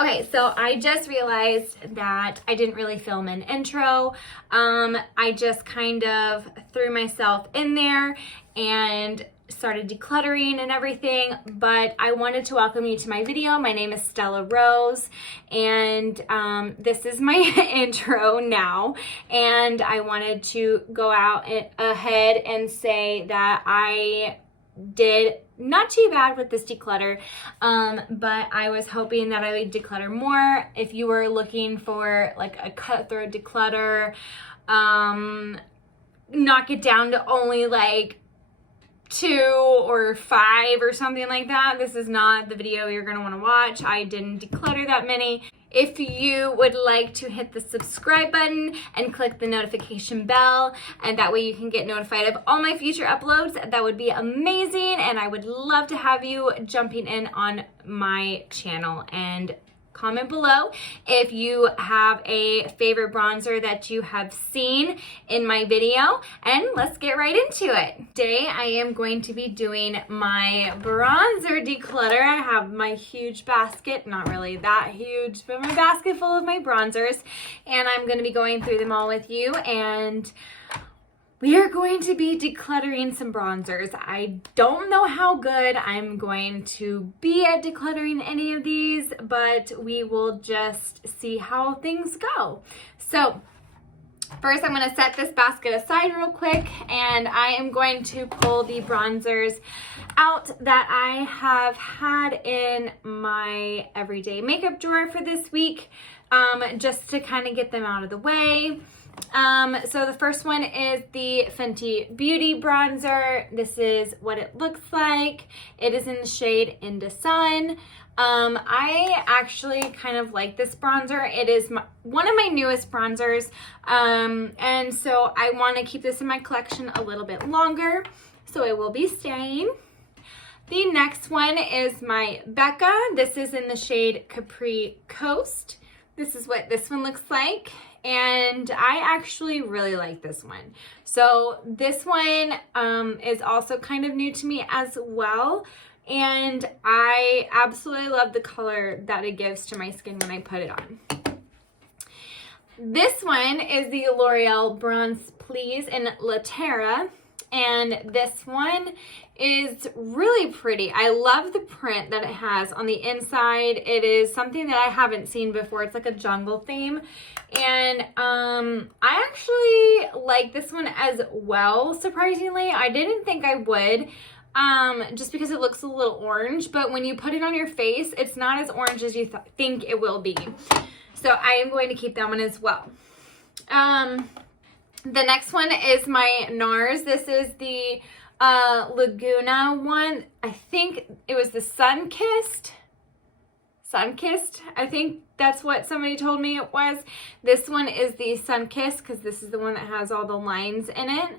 Okay, so I just realized that I didn't really film an intro. I just kind of threw myself in there and started decluttering and everything, but I wanted to welcome you to my video. My name is Stella Rose, and this is my intro now, and I wanted to go out ahead and say that I did not too bad with this declutter, but I was hoping that I would declutter more. If you were looking for like a cutthroat declutter, knock it down to only like 2 or 5 or something like that, this is not the video you're going to want to watch. I didn't declutter that many. If you would like to hit the subscribe button and click the notification bell, and that way you can get notified of all my future uploads, that would be amazing, and I would love to have you jumping in on my channel. And comment below if you have a favorite bronzer that you have seen in my video, and let's get right into it. Today I am going to be doing my bronzer declutter. I have my huge basket, not really that huge, but my basket full of my bronzers, and I'm going to be going through them all with you, and we are going to be decluttering some bronzers. I don't know how good I'm going to be at decluttering any of these, but we will just see how things go. So first I'm going to set this basket aside real quick, and I am going to pull the bronzers out that I have had in my everyday makeup drawer for this week, just to kind of get them out of the way. So the first one is the Fenty Beauty bronzer. This is what it looks like. It is in the shade Into Sun. I actually kind of like this bronzer. It is one of my newest bronzers, and so I want to keep this in my collection a little bit longer, so it will be staying. The next one is my Becca. This is in the shade Capri Coast. This is what this one looks like, and I actually really like this one. So this one is also kind of new to me as well, and I absolutely love the color that it gives to my skin when I put it on. This one is the L'Oreal Bronze Please in La Terra, and this one is really pretty. I love the print that it has on the inside. It is something that I haven't seen before. It's like a jungle theme, and I actually like this one as well, surprisingly. I didn't think I would, just because it looks a little orange, but when you put it on your face, it's not as orange as you think it will be. So I am going to keep that one as well. The next one is my NARS. This is the Laguna one. I think it was the Sun-Kissed. I think that's what somebody told me it was. This one is the Sun-Kissed because this is the one that has all the lines in it.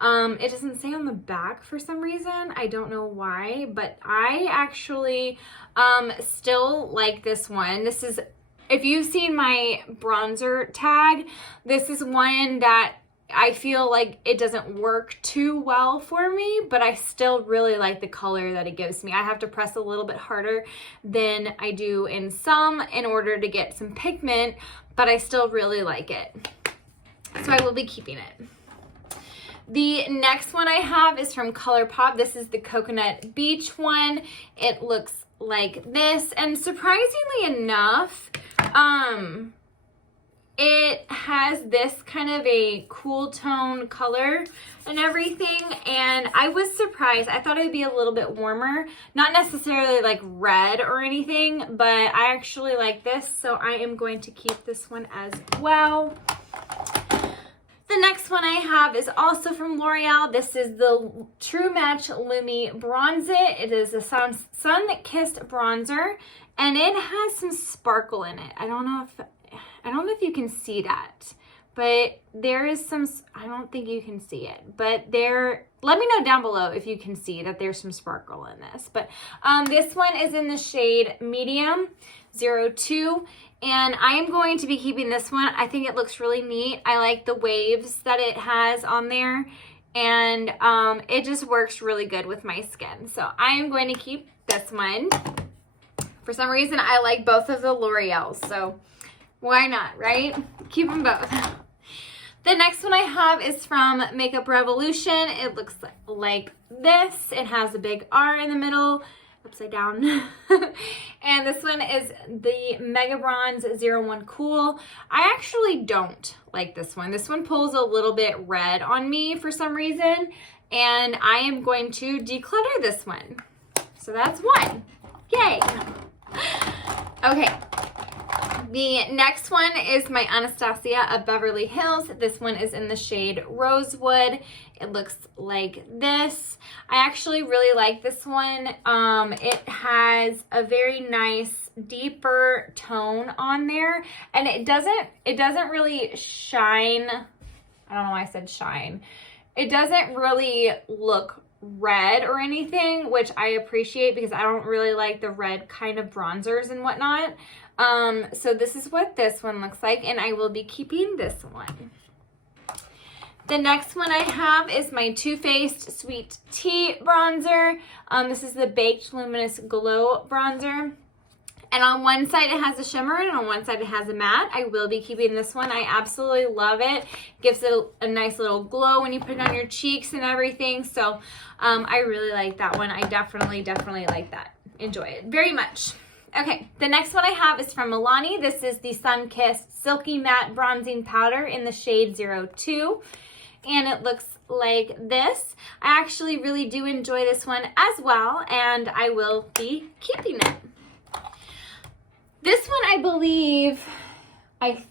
It doesn't say on the back for some reason. I don't know why, but I actually still like this one. This is, if you've seen my bronzer tag, this is one that I feel like it doesn't work too well for me, but I still really like the color that it gives me. I have to press a little bit harder than I do in some in order to get some pigment, but I still really like it. So I will be keeping it. The next one I have is from ColourPop. This is the Coconut Beach one. It looks like this, and surprisingly enough, it has this kind of a cool tone color and everything, and I was surprised. I thought it would be a little bit warmer, not necessarily like red or anything, but I actually like this, so I am going to keep this one as well. The next one I have is also from L'Oreal. This is the True Match Lumi Bronze It. It is a sun-kissed bronzer, and it has some sparkle in it. I don't know if you can see that, but there is some, I don't think you can see it, but let me know down below if you can see that there's some sparkle in this. But this one is in the shade Medium 02, and I am going to be keeping this one. I think it looks really neat. I like the waves that it has on there, and it just works really good with my skin. So I am going to keep this one. For some reason, I like both of the L'Oreals, so why not, right? Keep them both. The next one I have is from Makeup Revolution. It looks like this. It has a big R in the middle, upside down. And this one is the Mega Bronze 01 Cool. I actually don't like this one. This one pulls a little bit red on me for some reason, and I am going to declutter this one. So that's one. Yay. Okay. The next one is my Anastasia of Beverly Hills. This one is in the shade Rosewood. It looks like this. I actually really like this one. It has a very nice deeper tone on there, and it doesn't really shine. I don't know why I said shine. It doesn't really look red or anything, which I appreciate because I don't really like the red kind of bronzers and whatnot. So this is what this one looks like, and I will be keeping this one. The next one I have is my Too Faced Sweet Tea bronzer. This is the Baked Luminous Glow bronzer. And on one side it has a shimmer, and on one side it has a matte. I will be keeping this one. I absolutely love it. Gives it a nice little glow when you put it on your cheeks and everything. So I really like that one. I definitely like that. Enjoy it very much. Okay, the next one I have is from Milani. This is the Sun-Kissed Silky Matte Bronzing Powder in the shade 02. And it looks like this. I actually really do enjoy this one as well, and I will be keeping it. This one I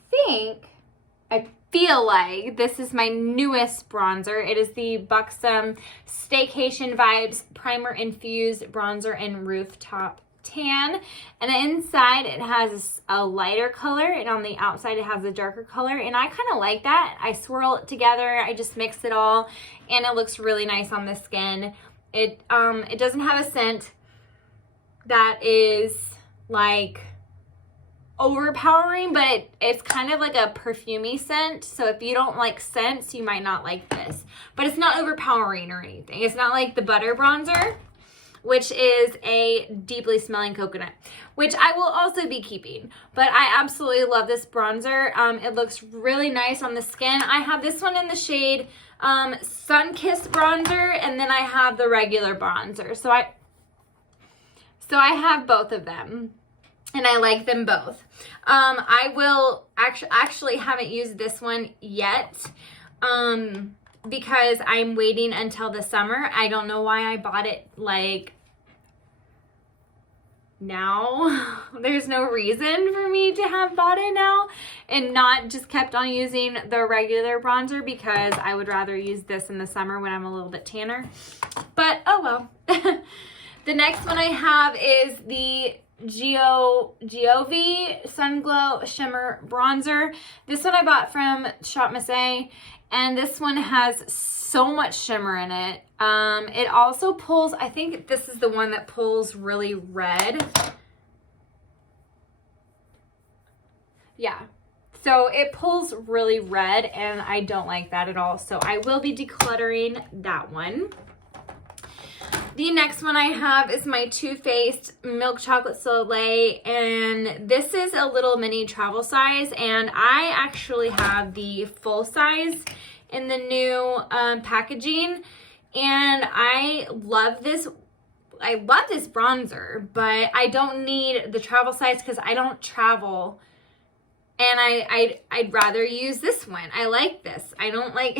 feel like this is my newest bronzer. It is the Buxom Staycation Vibes Primer Infused Bronzer in Rooftop Tan, and inside it has a lighter color, and on the outside it has a darker color, and I kind of like that. I swirl it together, I just mix it all, and it looks really nice on the skin. It doesn't have a scent that is like overpowering, but it's kind of like a perfumey scent, so if you don't like scents, you might not like this. But it's not overpowering or anything. It's not like the Butter bronzer, which is a deeply smelling coconut, which I will also be keeping. But I absolutely love this bronzer. It looks really nice on the skin. I have this one in the shade Sun-Kissed bronzer, and then I have the regular bronzer. So I have both of them, and I like them both. I will actually haven't used this one yet. Because I'm waiting until the summer. I don't know why I bought it like now. There's no reason for me to have bought it now and not just kept on using the regular bronzer, because I would rather use this in the summer when I'm a little bit tanner. But oh well. The next one I have is the Giove Sun Glow Shimmer Bronzer. This one I bought from Shop Massé, and this one has so much shimmer in it. It also pulls, I think this is the one that pulls really red. Yeah, so it pulls really red, and I don't like that at all. So I will be decluttering that one. The next one I have is my Too Faced Milk Chocolate Soleil, and this is a little mini travel size, and I actually have the full size in the new packaging, and I love this bronzer, but I don't need the travel size because I don't travel, and I'd rather use this one. I like this. I don't like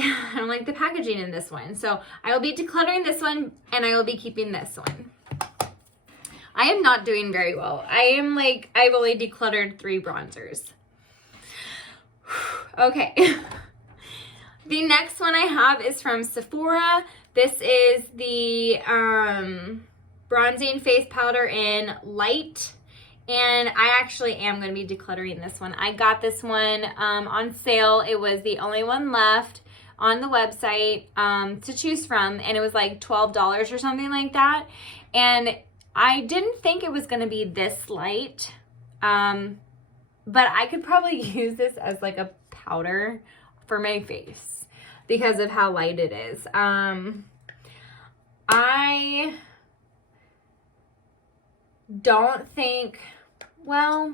the packaging in this one. So I will be decluttering this one, and I will be keeping this one. I am not doing very well. I've only decluttered 3 bronzers. Okay. The next one I have is from Sephora. This is the bronzing face powder in Light. And I actually am going to be decluttering this one. I got this one on sale. It was the only one left on the website to choose from. And it was like $12 or something like that. And I didn't think it was going to be this light. But I could probably use this as like a powder for my face because of how light it is. don't think, well,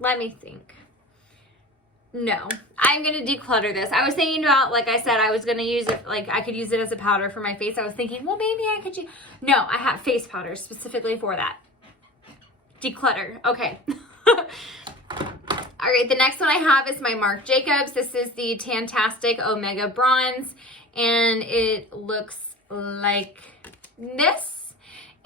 let me think. No, I'm going to declutter this. I was thinking about, like I said, I was going to use it, like I could use it as a powder for my face. I was thinking, well, maybe I could use, no, I have face powder specifically for that. Declutter. Okay. All right, the next one I have is my Marc Jacobs. This is the Tantastic Omega Bronze, and it looks like this.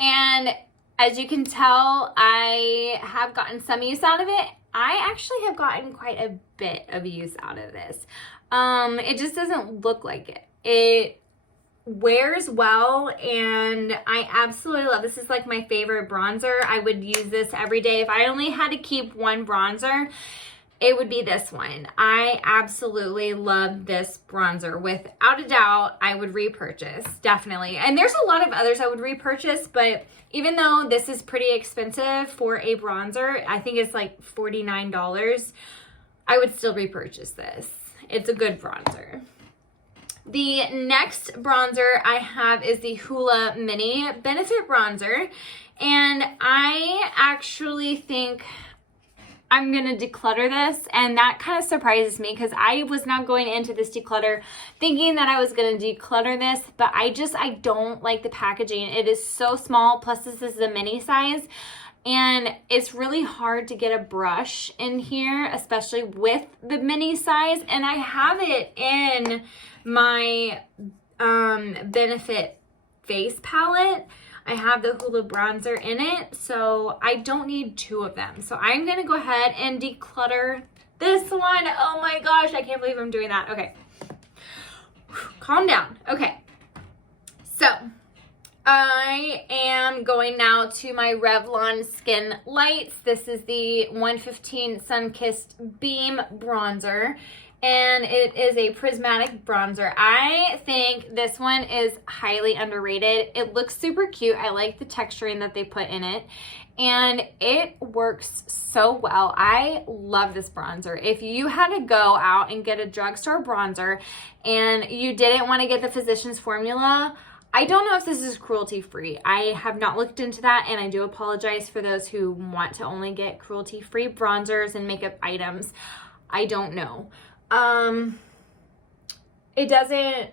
And as you can tell, I have gotten some use out of it. I actually have gotten quite a bit of use out of this. It just doesn't look like it. It wears well, and I absolutely love this. This is like my favorite bronzer. I would use this every day. If I only had to keep one bronzer, it would be this one. I absolutely love this bronzer. Without a doubt, I would repurchase, definitely. And there's a lot of others I would repurchase, but even though this is pretty expensive for a bronzer, I think it's like $49, I would still repurchase this. It's a good bronzer. The next bronzer I have is the Hoola Mini Benefit Bronzer, and I actually think I'm gonna declutter this, and that kind of surprises me because I was not going into this declutter thinking that I was gonna declutter this, but I don't like the packaging. It is so small, plus this is the mini size, and it's really hard to get a brush in here, especially with the mini size, and I have it in my Benefit face palette. I have the Hoola bronzer in it, so I don't need two of them. So I'm gonna go ahead and declutter this one. Oh my gosh, I can't believe I'm doing that. Okay, calm down. Okay, so I am going now to my Revlon Skin Lights. This is the 115 Sun-Kissed Beam Bronzer, and it is a prismatic bronzer. I think this one is highly underrated. It looks super cute. I like the texturing that they put in it, and it works so well. I love this bronzer. If you had to go out and get a drugstore bronzer and you didn't want to get the Physicians Formula, I don't know if this is cruelty-free. I have not looked into that, and I do apologize for those who want to only get cruelty-free bronzers and makeup items. I don't know. It doesn't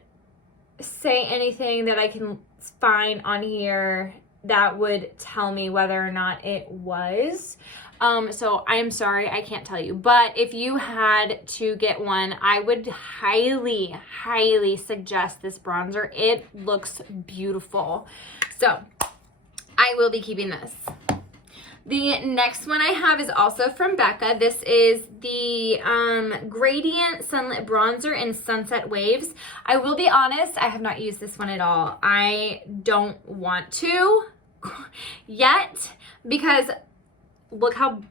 say anything that I can find on here that would tell me whether or not it was. So I'm sorry, I can't tell you. But if you had to get one, I would highly, highly suggest this bronzer. It looks beautiful. So I will be keeping this. The next one I have is also from Becca. This is the Gradient Sunlit Bronzer in Sunset Waves. I will be honest, I have not used this one at all. I don't want to yet, because look how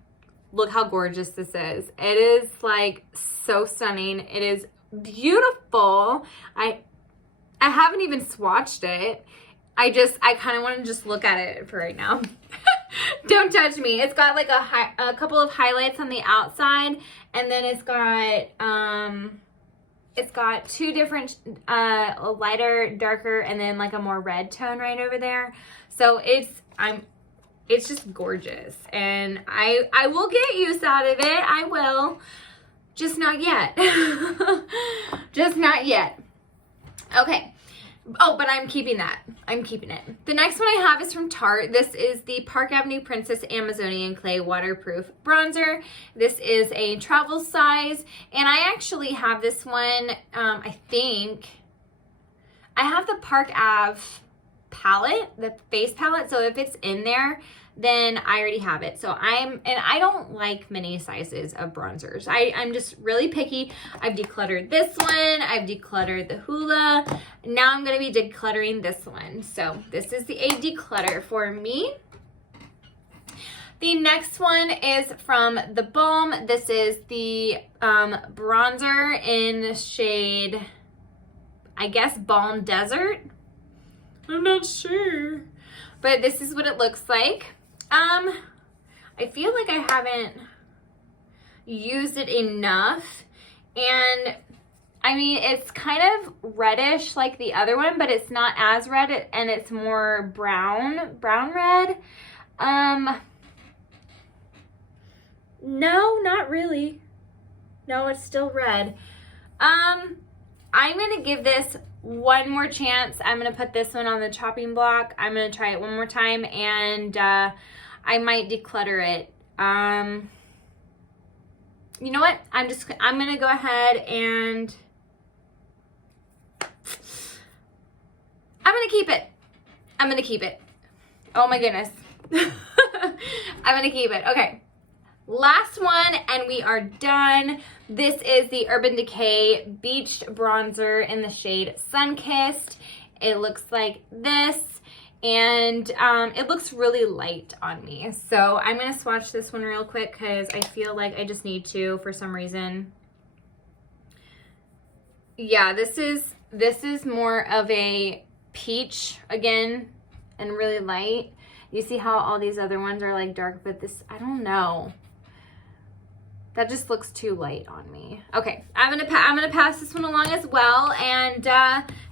gorgeous this is. It is like so stunning. It is beautiful. I haven't even swatched it. I kind of want to just look at it for right now. Don't touch me. It's got like a couple of highlights on the outside, and then it's got two different a lighter, darker, and then like a more red tone right over there. So it's just gorgeous, and I will get use out of it. I will, just not yet. Just not yet. Okay. Oh, but I'm keeping that. I'm keeping it. The next one I have is from Tarte. This is the Park Avenue Princess Amazonian Clay Waterproof Bronzer. This is a travel size, and I actually have this one, I think. I have the Park Ave palette, the face palette, so if it's in there, then I already have it. So I don't like mini sizes of bronzers. I'm just really picky. I've decluttered this one. I've decluttered the Hoola. Now I'm going to be decluttering this one. So this is a declutter for me. The next one is from The Balm. This is the bronzer in shade, I guess, Balm Desert. I'm not sure. But this is what it looks like. I feel like I haven't used it enough, and I mean, it's kind of reddish like the other one, but it's not as red, and it's more brown red. No, not really. No, it's still red. I'm gonna give this one more chance. I'm gonna put this one on the chopping block. I'm gonna try it one more time, and I might declutter it. You know what? I'm gonna go ahead and I'm gonna keep it. I'm gonna keep it. Oh my goodness. I'm gonna keep it. Okay. Last one, and we are done. This is the Urban Decay Beached Bronzer in the shade Sunkissed. It looks like this, and it looks really light on me. So I'm gonna swatch this one real quick because I feel like I just need to for some reason. Yeah, this is more of a peach again and really light. You see how all these other ones are like dark, but this, I don't know. That just looks too light on me. Okay, I'm gonna pass this one along as well, and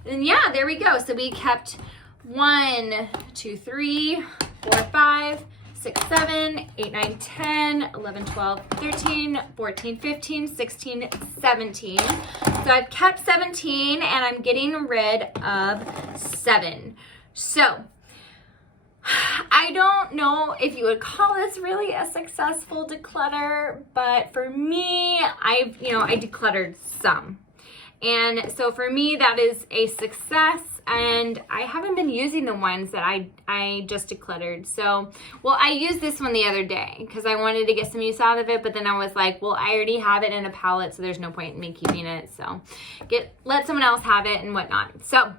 yeah, there we go. So we kept 1, 2, 3, 4, 5, 6, 7, 8, 9, 10, 11, 12, 13, 14, 15, 16, 17. So I've kept 17, and I'm getting rid of 7. So I don't know if you would call this really a successful declutter, but for me, I decluttered some. And so for me, that is a success, and I haven't been using the ones that I just decluttered. So, well, I used this one the other day because I wanted to get some use out of it, but then I was like, well, I already have it in a palette, so there's no point in me keeping it. So let someone else have it and whatnot. So,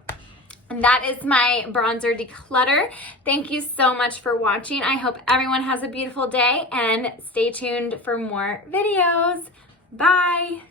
and that is my bronzer declutter. Thank you so much for watching. I hope everyone has a beautiful day, and stay tuned for more videos. Bye.